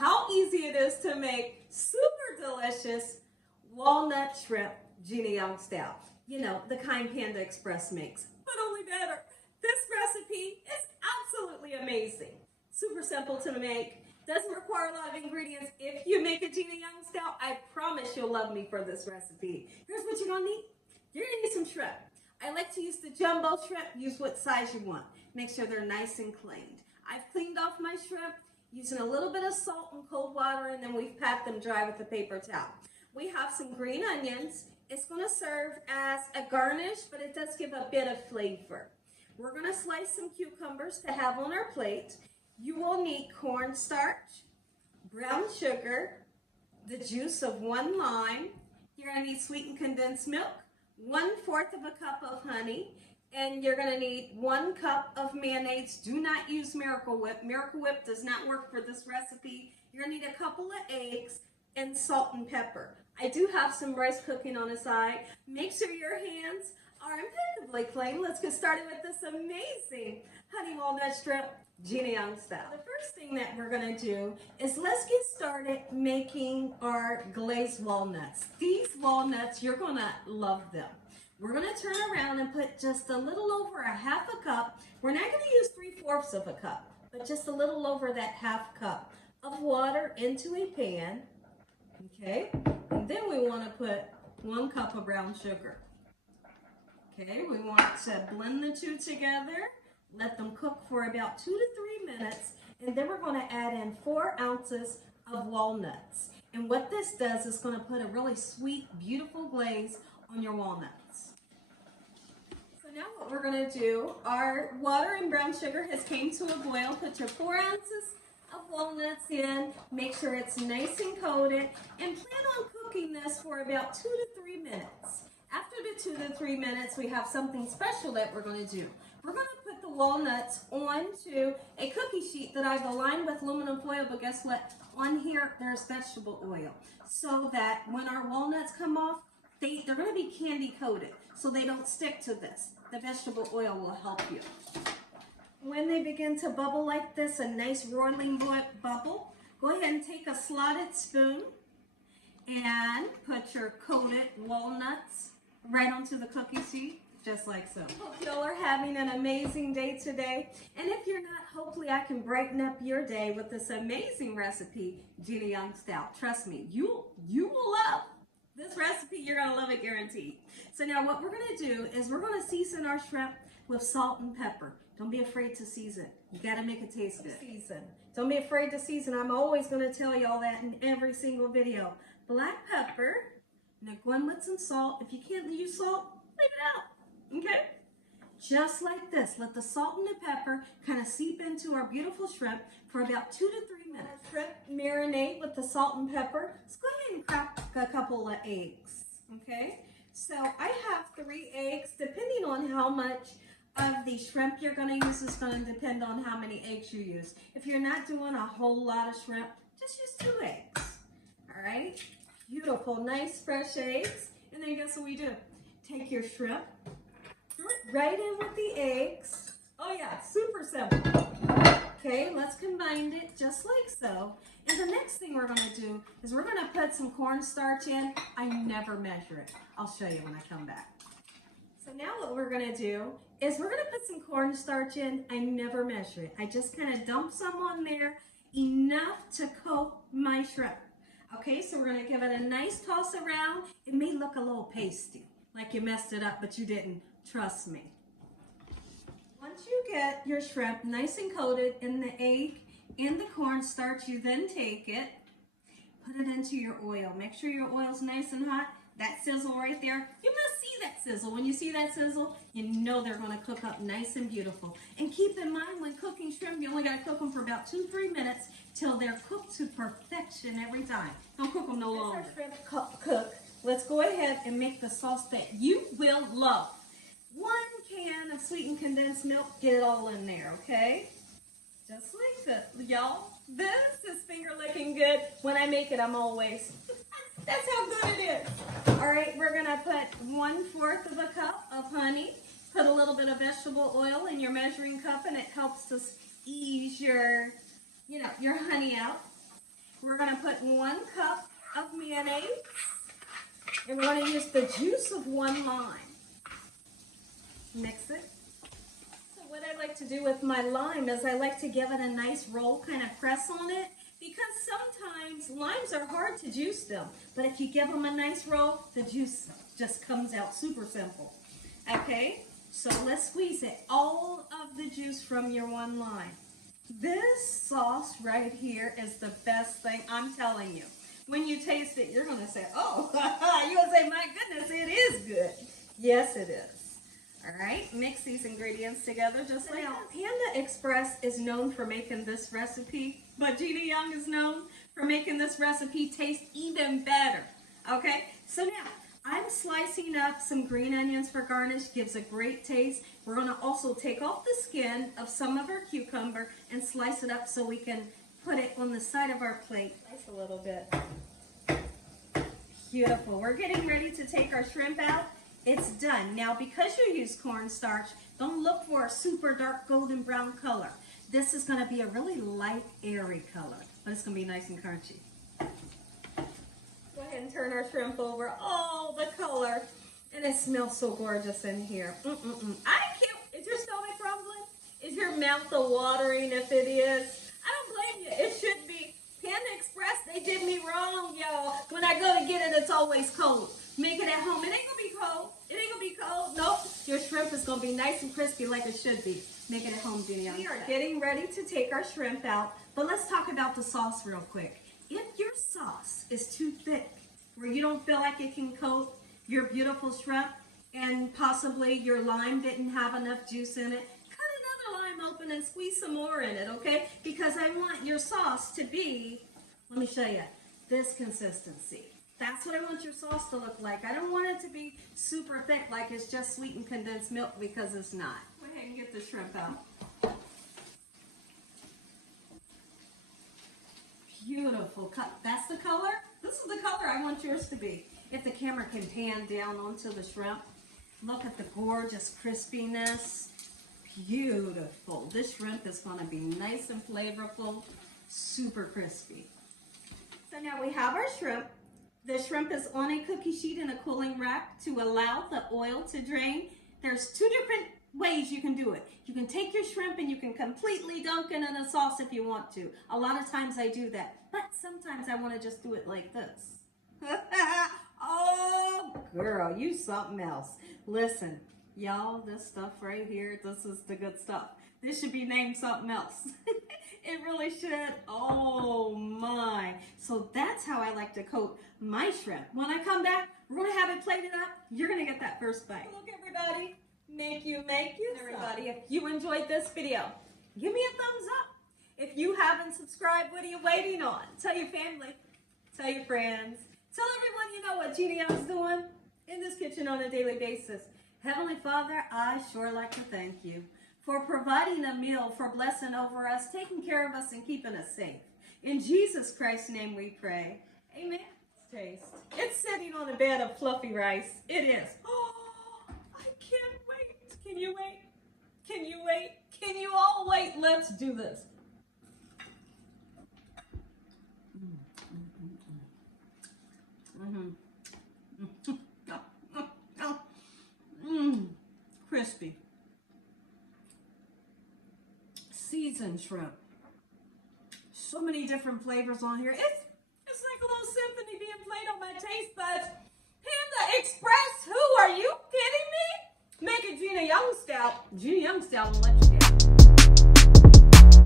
how easy it is to make super delicious walnut shrimp Gina Young style. You know, the kind Panda Express makes, but only better. This recipe is absolutely amazing. Super simple to make. Doesn't require a lot of ingredients. If you make a Gina Young style, I promise you'll love me for this recipe. Here's what you're gonna need. You're gonna need some shrimp. I like to use the jumbo shrimp. Use what size you want. Make sure they're nice and cleaned. I've cleaned off my shrimp using a little bit of salt and cold water, and then we've pat them dry with a paper towel. We have some green onions. It's gonna serve as a garnish, but it does give a bit of flavor. We're gonna slice some cucumbers to have on our plate. You will need cornstarch, brown sugar, the juice of 1 lime. You're gonna need sweetened condensed milk, 1/4 of a cup of honey, and you're gonna need 1 cup of mayonnaise. Do not use Miracle Whip. Miracle Whip does not work for this recipe. You're gonna need a couple of eggs and salt and pepper. I do have some rice cooking on the side. Make sure your hands are impeccably clean. Let's get started with this amazing honey walnut shrimp Gina Young style. The first thing that we're gonna do is let's get started making our glazed walnuts. These walnuts, you're gonna love them. We're gonna turn around and put just a little over a 1/2 cup. We're not gonna use 3/4 of a cup, but just a little over that 1/2 cup of water into a pan, okay? And then we wanna put 1 cup of brown sugar. Okay, we want to blend the two together. Let them cook for about 2 to 3 minutes, and then we're going to add in 4 ounces of walnuts. And what this does is going to put a really sweet, beautiful glaze on your walnuts. So now what we're going to do, our water and brown sugar has came to a boil. Put your 4 ounces of walnuts in, make sure it's nice and coated, and plan on cooking this for about 2 to 3 minutes. After the 2 to 3 minutes, we have something special that we're going to do. We're going to put the walnuts onto a cookie sheet that I've aligned with aluminum foil, but guess what? On here, there's vegetable oil, so that when our walnuts come off, they're going to be candy coated, so they don't stick to this. The vegetable oil will help you. When they begin to bubble like this, a nice roiling bubble, go ahead and take a slotted spoon and put your coated walnuts right onto the cookie sheet, just like so. Hope y'all are having an amazing day today. And if you're not, hopefully I can brighten up your day with this amazing recipe, Gina Young style. Trust me, you will love this recipe. You're gonna love it, guaranteed. So now what we're gonna do is we're gonna season our shrimp with salt and pepper. Don't be afraid to season. You gotta make it taste good. Season. Don't be afraid to season. I'm always gonna tell y'all that in every single video. Black pepper. Now go in with some salt. If you can't use salt, leave it out, okay? Just like this. Let the salt and the pepper kind of seep into our beautiful shrimp for about 2 to 3 minutes. Shrimp marinate with the salt and pepper. Let's go ahead and crack a couple of eggs, okay? So I have 3 eggs. Depending on how much of the shrimp you're going to use is going to depend on how many eggs you use. If you're not doing a whole lot of shrimp, just use 2 eggs, all right? Beautiful, nice fresh eggs. And then guess what we do? Take your shrimp, throw it right in with the eggs. Oh yeah, super simple. Okay, let's combine it just like so. And the next thing we're gonna do is we're gonna put some cornstarch in. I never measure it. I'll show you when I come back. So now what we're gonna do is we're gonna put some cornstarch in. I never measure it. I just kind of dump some on there, enough to coat my shrimp. Okay, so we're gonna give it a nice toss around. It may look a little pasty, like you messed it up, but you didn't, trust me. Once you get your shrimp nice and coated in the egg and the cornstarch, you then take it, put it into your oil. Make sure your oil's nice and hot. That sizzle right there, you must see that sizzle. When you see that sizzle, you know they're gonna cook up nice and beautiful. And keep in mind, when cooking shrimp, you only gotta cook them for about 2 to 3 minutes till they're cooked to perfection every time. Don't cook them no longer. As our shrimp cook, let's go ahead and make the sauce that you will love. 1 can of sweetened condensed milk, get it all in there, okay? Just like that, y'all. This is finger licking good. When I make it, I'm always, that's how good it is. All right, we're gonna put 1/4 of a cup of honey. Put a little bit of vegetable oil in your measuring cup, and it helps to ease your, your honey out. We're going to put 1 cup of mayonnaise, and we're going to use the juice of 1 lime. Mix it. So what I like to do with my lime is I like to give it a nice roll, kind of press on it, because sometimes limes are hard to juice them, but if you give them a nice roll, the juice just comes out super simple. Okay, so let's squeeze it, all of the juice from your 1 lime. This sauce right here is the best thing, I'm telling you. When you taste it, you're going to say, oh, you're going to say, my goodness, it is good. Yes, it is. All right, mix these ingredients together just like that. Panda Express is known for making this recipe, but Gina Young is known for making this recipe taste even better. Okay, so now I'm slicing up some green onions for garnish, gives a great taste. We're going to also take off the skin of some of our cucumber and slice it up so we can put it on the side of our plate. Slice a little bit. Beautiful. We're getting ready to take our shrimp out. It's done. Now, because you use cornstarch, don't look for a super dark golden brown color. This is going to be a really light, airy color, but it's going to be nice and crunchy. Go ahead and turn our shrimp over. Oh, the color. And it smells so gorgeous in here. I can't. Is your stomach rumbling? Is your mouth watering if it is? I don't blame you. It should be. Panda Express, they did me wrong, y'all. When I go to get it, it's always cold. Make it at home. It ain't going to be cold. It ain't going to be cold. Nope. Your shrimp is going to be nice and crispy like it should be. Make it at home, Gina Young. We are getting ready to take our shrimp out, but let's talk about the sauce real quick. If your sauce is too thick, where you don't feel like it can coat your beautiful shrimp, and possibly your lime didn't have enough juice in it, cut another lime open and squeeze some more in it, okay? Because I want your sauce to be, let me show you, this consistency. That's what I want your sauce to look like. I don't want it to be super thick like it's just sweetened condensed milk, because it's not. Go ahead and get the shrimp out. Beautiful cut. That's the color. This is the color I want yours to be. If the camera can pan down onto the shrimp, look at the gorgeous crispiness. Beautiful. This shrimp is going to be nice and flavorful, super crispy. So now we have our shrimp. The shrimp is on a cookie sheet in a cooling rack to allow the oil to drain. There's 2 different ways you can do it. You can take your shrimp and you can completely dunk it in a sauce if you want to. A lot of times I do that, but sometimes I want to just do it like this. Oh, girl, you something else. Listen, y'all, this stuff right here, this is the good stuff. This should be named something else. It really should. Oh, my. So that's how I like to coat my shrimp. When I come back, we're going to have it plated up. You're going to get that first bite. Look, everybody. Make you. Everybody, if you enjoyed this video, give me a thumbs up. If you haven't subscribed, what are you waiting on? Tell your family. Tell your friends. Tell everyone you know what Gina Young's doing in this kitchen on a daily basis. Heavenly Father, I sure like to thank you for providing a meal, for blessing over us, taking care of us, and keeping us safe. In Jesus Christ's name we pray. Amen. Taste. It's sitting on a bed of fluffy rice. It is. Oh, I can't wait. Can you wait? Can you wait? Can you all wait? Let's do this. Crispy. Seasoned shrimp. So many different flavors on here. It's like a little symphony being played on my taste buds. Panda Express, who are you kidding me? Make it Gina Young style. Gina Young style will let you get